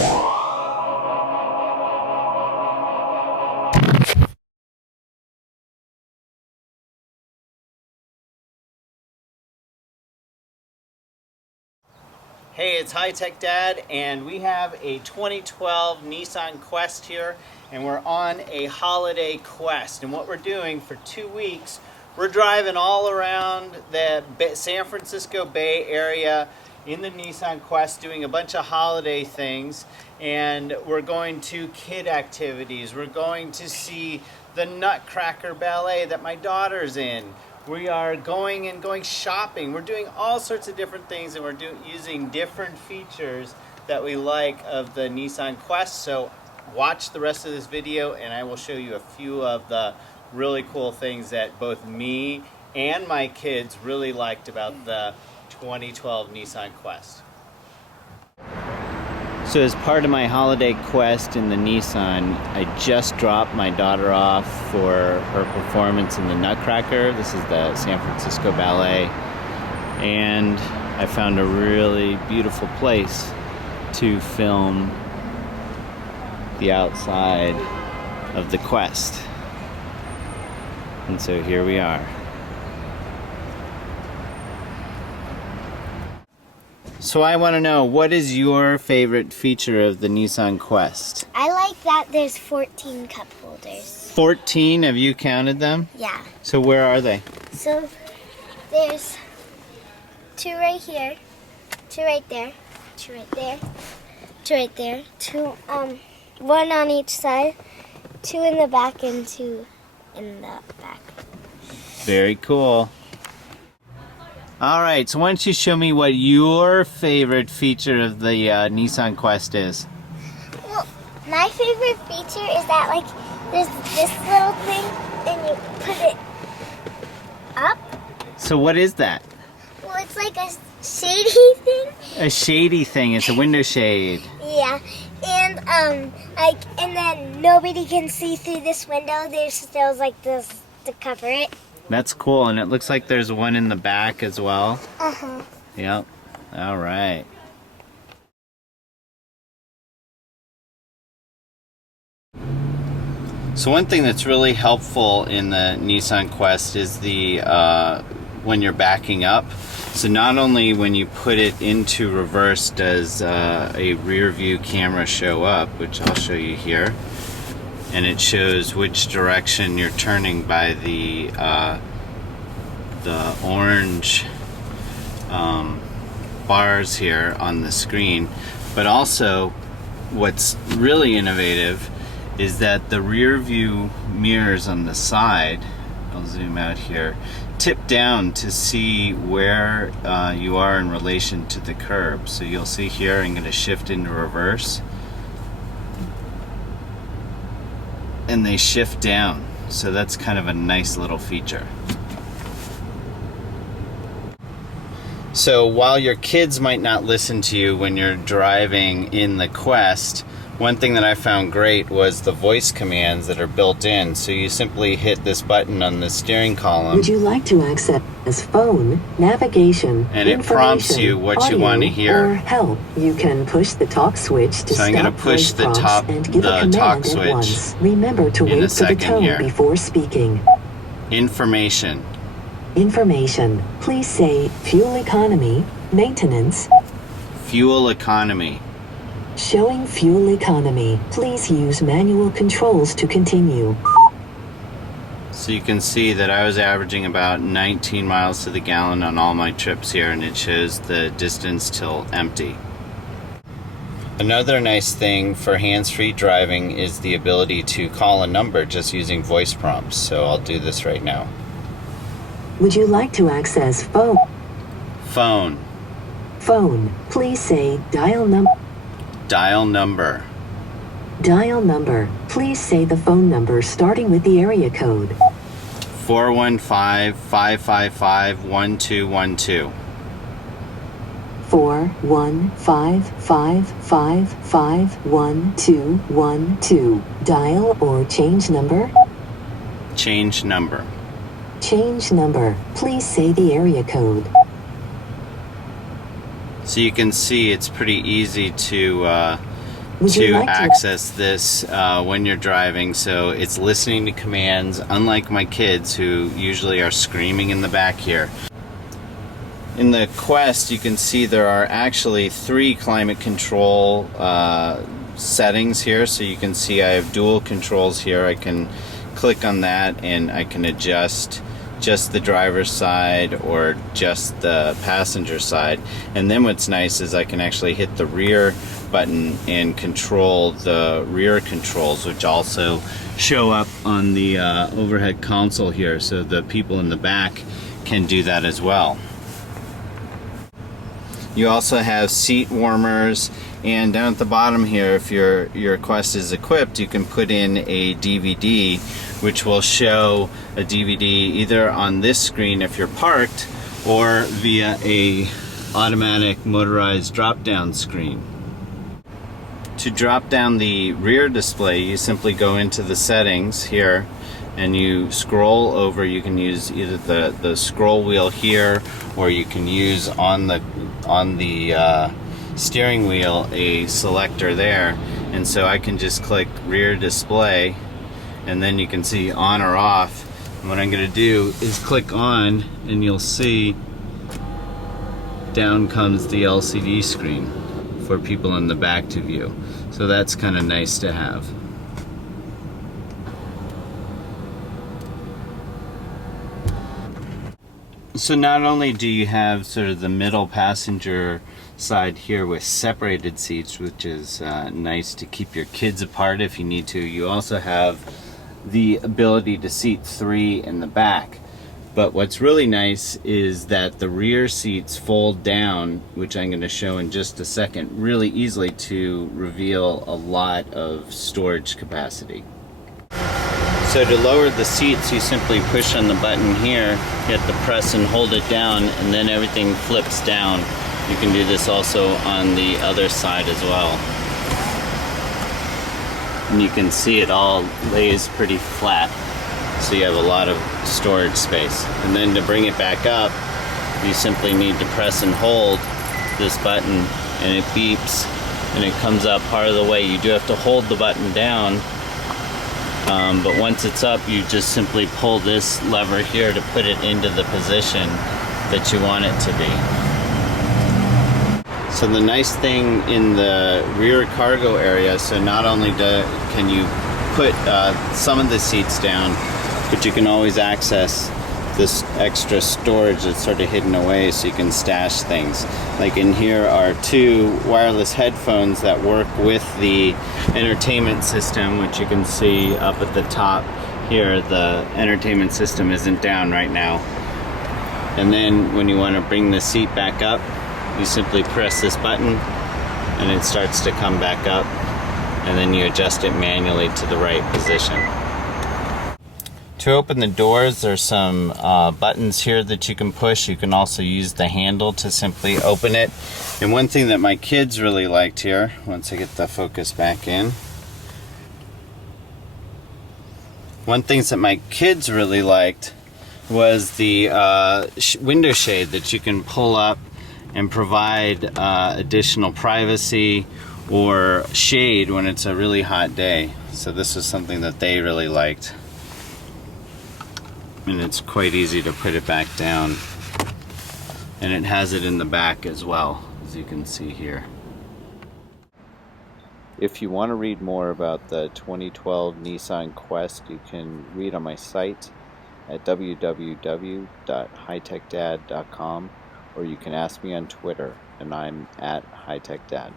Hey, it's High Tech Dad, and we have a 2012 Nissan Quest here, and we're on a holiday quest. And what we're doing for 2 weeks, we're driving all around the San Francisco Bay Area in the Nissan Quest, doing a bunch of holiday things. And we're going to kid activities. We're going to see the Nutcracker Ballet that my daughter's in. We are going shopping. We're doing all sorts of different things, and we're using different features that we like of the Nissan Quest. So watch the rest of this video, and I will show you a few of the really cool things that both me and my kids really liked about the 2012 Nissan Quest. So as part of my holiday quest in the Nissan, I just dropped my daughter off for her performance in the Nutcracker. This is the San Francisco Ballet. And I found a really beautiful place to film the outside of the Quest. And so here we are. So I want to know, what is your favorite feature of the Nissan Quest? I like that there's 14 cup holders. 14? Have you counted them? Yeah. So where are they? So there's 2 right here, 2 right there, 2 right there, 2 right there, 2 1 on each side, 2 in the back and 2 in the back. Very cool. All right, so why don't you show me what your favorite feature of the Nissan Quest is? Well, my favorite feature is that, like, there's this little thing and you put it up. So what is that? Well, it's like a shady thing. A shady thing. It's a window shade. Yeah, and and then nobody can see through this window. There's still like this to cover it. That's cool, and it looks like there's one in the back as well. Uh-huh. Yep. All right. So one thing that's really helpful in the Nissan Quest is the when you're backing up. So not only when you put it into reverse does a rear view camera show up, which I'll show you here, and it shows which direction you're turning by the orange bars here on the screen. But also, what's really innovative is that the rear view mirrors on the side, I'll zoom out here, tip down to see where you are in relation to the curb. So you'll see here, I'm going to shift into reverse, and they shift down. So that's kind of a nice little feature. So while your kids might not listen to you when you're driving in the Quest, one thing that I found great was the voice commands that are built in. So you simply hit this button on the steering column. Would you like to access phone, navigation, and it prompts you what you want to hear. Or help. You can push the talk switch to so I'm going to push the talk switch. Remember to wait for the tone here. Before speaking. Information. Information. Please say fuel economy, maintenance. Fuel economy. Showing fuel economy. Please use manual controls to continue. So you can see that I was averaging about 19 miles to the gallon on all my trips here, and it shows the distance till empty. Another nice thing for hands-free driving is the ability to call a number just using voice prompts. So I'll do this right now. Would you like to access phone? Phone. Phone. Please say dial number. Dial number. Dial number. Please say the phone number starting with the area code. 415-555-1212. 415-555-1212. Dial or change number? Change number. Change number. Please say the area code. So you can see it's pretty easy to Would you to like to access this when you're driving, so it's listening to commands, unlike my kids who usually are screaming in the back here. In the Quest, you can see there are actually 3 climate control settings here. So you can see I have dual controls here. I can click on that and I can adjust just the driver's side or just the passenger side. And then what's nice is I can actually hit the rear button and control the rear controls, which also show up on the overhead console here, so the people in the back can do that as well. You also have seat warmers, and down at the bottom here, if your Quest is equipped, you can put in a DVD, which will show a DVD either on this screen if you're parked, or via a automatic motorized drop-down screen. To drop down the rear display, you simply go into the settings here and you scroll over. You can use either the scroll wheel here, or you can use on the steering wheel a selector there. And so I can just click rear display, and then you can see on or off. And what I'm going to do is click on, and you'll see down comes the LCD screen for people in the back to view. So that's kind of nice to have. So not only do you have sort of the middle passenger side here with separated seats, which is nice to keep your kids apart if you need to, you also have the ability to seat 3 in the back. But what's really nice is that the rear seats fold down, which I'm going to show in just a second, really easily to reveal a lot of storage capacity. So to lower the seats, you simply push on the button here, you have to press and hold it down, and then everything flips down. You can do this also on the other side as well. And you can see it all lays pretty flat, so you have a lot of storage space. And then to bring it back up, you simply need to press and hold this button, and it beeps and it comes up part of the way. You do have to hold the button down, but once it's up, you just simply pull this lever here to put it into the position that you want it to be. So the nice thing in the rear cargo area, so not only can you put some of the seats down, but you can always access this extra storage that's sort of hidden away, so you can stash things. Like in here are 2 wireless headphones that work with the entertainment system, which you can see up at the top here. The entertainment system isn't down right now. And then when you want to bring the seat back up, you simply press this button and it starts to come back up, and then you adjust it manually to the right position. To open the doors, there's some buttons here that you can push. You can also use the handle to simply open it. And one thing that my kids really liked here, once I get the focus back in, one thing that my kids really liked was the window shade that you can pull up and provide additional privacy or shade when it's a really hot day. So this was something that they really liked. And it's quite easy to put it back down. And it has it in the back as well, as you can see here. If you want to read more about the 2012 Nissan Quest, you can read on my site at www.hightechdad.com, or you can ask me on Twitter, and I'm at hightechdad.